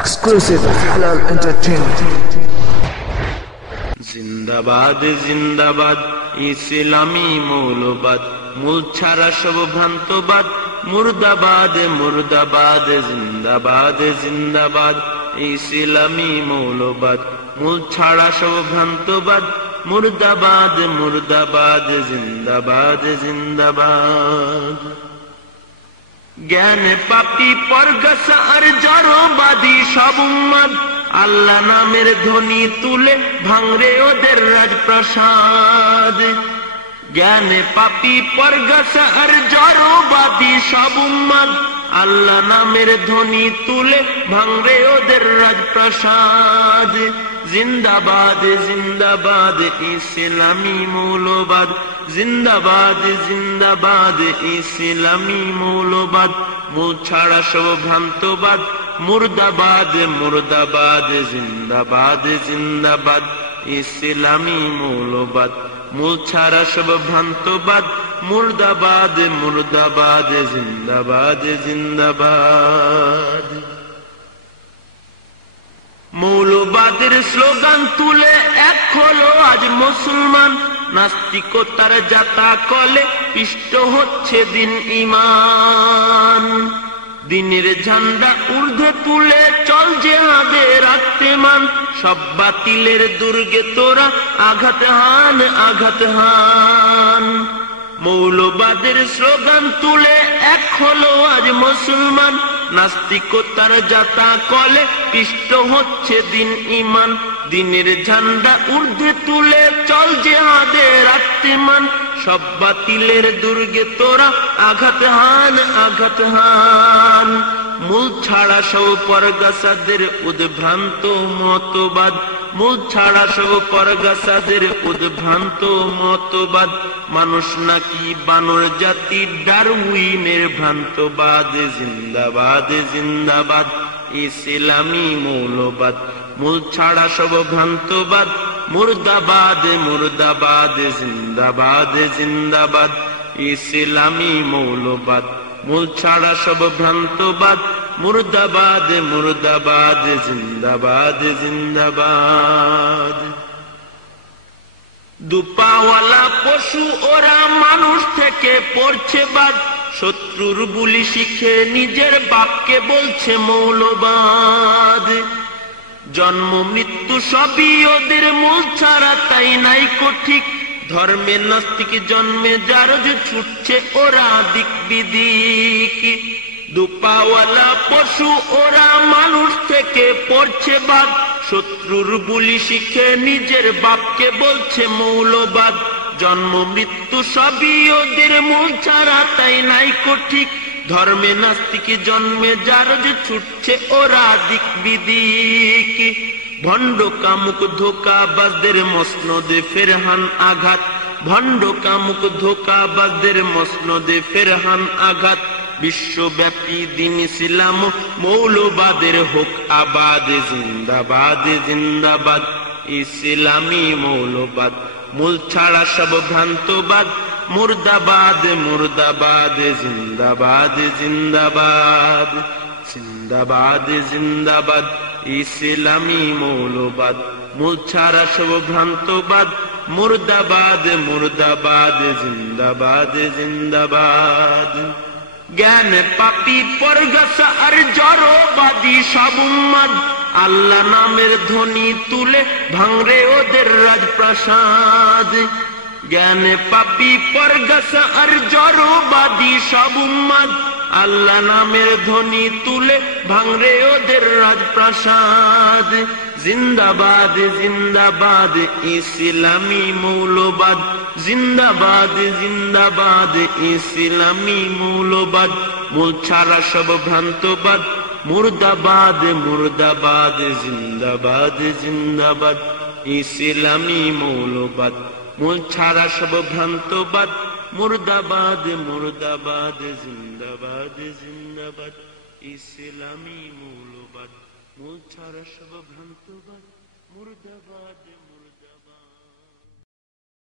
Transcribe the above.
exclusive Halal Entertainment. জিন্দাবাদ জিন্দাবাদ ইসলামী মৌলবাদ, মূল ছাড়া সব ভ্রান্তবাদ, মুর্দাবাদ মুর্দাবাদ। জিন্দাবাদ জিন্দাবাদ ইসলামী মৌলবাদ, মূল ছাড়া সব ভ্রান্তবাদ, মুর্দাবাদ মুর্দাবাদ। জিন্দাবাদ জিন্দাবাদ। জ্ঞানে পাপী পরগাছা আর জড়বাদী সব উম্মাদ, আল্লাহ নামের ধ্বনি তুলে ভাঙরে ওদের রাজপ্রাসাদ। জ্ঞানে পাপী পরগাছা আর জড়বাদী সব উম্মাদ, আল্লাহ নামের ধ্বনি তুলে ভাঙরে ওদের রাজপ্রাসাদ। জিন্দাবাদ জিন্দাবাদ ইসলামী মৌলবাদ, জিন্দাবাদ জিন্দাবাদ ইসলামী মৌলবাদ, মূল ছাড়া সব ভ্রান্তবাদ, মুর্দাবাদ মুর্দাবাদ। জিন্দাবাদ জিন্দাবাদ ইসলামী মৌলবাদ, মূল ছাড়া সব ভ্রান্তবাদ, মুর্দাবাদ মুর্দাবাদ। জিন্দাবাদ জিন্দাবাদ। মৌলবাদের স্লোগান তুলে এক হলো আজ মুসলমান, নাস্তিকতার যাতা কলে পিষ্ট হচ্ছে দিন ঈমান। দিনের ঝান্ডা ঊর্ধ্বে তুলে চল জিহাদে রাখতে মান, সব বাতিলের দুর্গে তোরা আঘাত হান আঘাত হান। মৌলবাদের স্লোগান তুলে এক হলো আজ মুসলমান, নাস্তিকতার যাতা কলে পিষ্ট হচ্ছে দিন ঈমান। দিনের ঝান্ডা ঊর্ধ্বে তুলে চল জিহাদে রাখতে মান, সব বাতিলের দুর্গে তোরা আঘাত হান আঘাত হান। মূল ছাড়া সব পরগাছাদের উদ্ভ্রান্ত মতবাদ, মূল ছাড়া সব পরগাছাদের উদ্ভ্রান্ত মতবাদ, মানুষ নাকি বানর জাতি ডারউইনের ভ্রান্তবাদ। জিন্দাবাদ জিন্দাবাদ ইসলামী মৌলবাদ, মূল ছাড়া সব ভ্রান্তবাদ, মুর্দাবাদ মুর্দাবাদ। জিন্দাবাদ জিন্দাবাদ ইসলামী মৌলবাদ, মূল ছাড়া সব ভ্রান্তবাদ, মুর্দাবাদ মুর্দাবাদ। জিন্দাবাদ জিন্দাবাদ। দুপাওয়ালা পশু ওরা মানুষ থেকে পড়ছে বাদ, শত্রুর বুলি শিখে নিজের বাপকে বলছে মৌলবাদ। জন্ম মৃত্যু সবই ওদের মূল ছাড়া তাই নাই ঠিক, ধর্মে নাস্তিক জন্মে যার যে ছুটছে ওরা দিক বিদিক। দুপাওয়ালা পশু ওরা মানুষ থেকে পড়ছে বাদ, শত্রুর বুলি শিখে নিজের বাপকে বলছে মৌলবাদ। জন্ম মৃত্যু সবই ওদের মূল ছাড়া তাই নাই ঠিক, ধর্মে নাস্তিক জন্মে যার যে ছুটছে ওরা দিক বিদিক। ভণ্ড কামুক ধোকাবাজদের মসনদে ফেরহান আঘাত, ভণ্ড কামুক ধোকাবাজদের মসনদে ফেরহান আঘাত। বিশ্বব্যাপী দিন ইসলাম মৌলবাদের হোক আবাদ। জিন্দাবাদ জিন্দাবাদ ইসলামী মৌলবাদ, মূল ছাড়া সব ভ্রান্তবাদ, মুর্দাবাদ মুর্দাবাদ। জিন্দাবাদ জিন্দাবাদ জিন্দাবাদ জিন্দাবাদ ইসলামী মৌলবাদ, মূল ছাড়া সব ভ্রান্তবাদ, মুর্দাবাদ মুর্দাবাদ। জিন্দাবাদ জিন্দাবাদ। জ্ঞান পাপী পরগাছা আর জড়বাদী সব উম্মাদ, আল্লাহ নামের ধ্বনি তুলে ভাঙরে ওদের রাজপ্রাসাদ। জ্ঞানে পাপী পরগাছা আর জড়বাদী সব উম্মাদ, আল্লাহ নামের ধ্বনি তুলে ভাঙরে ওদের রাজপ্রাসাদ। জিন্দাবাদ জিন্দাবাদ ইসলামী মৌলবাদ, জিন্দাবাদ জিন্দাবাদ ইসলামী মৌলবাদ, মূল ছাড়া সব ভ্রান্তবাদ, মুর্দাবাদ মুর্দাবাদ। জিন্দাবাদ জিন্দাবাদ ইসলামী মৌলবাদ, মূল ছাড়া সব ভ্রান্তবাদ, মুর্দাবাদ মুর্দাবাদ। জিন্দাবাদ জিন্দাবাদ ইসলামী মৌলবাদ, মূল ছাড়া সব ভ্রান্তবাদ, মুর্দাবাদ।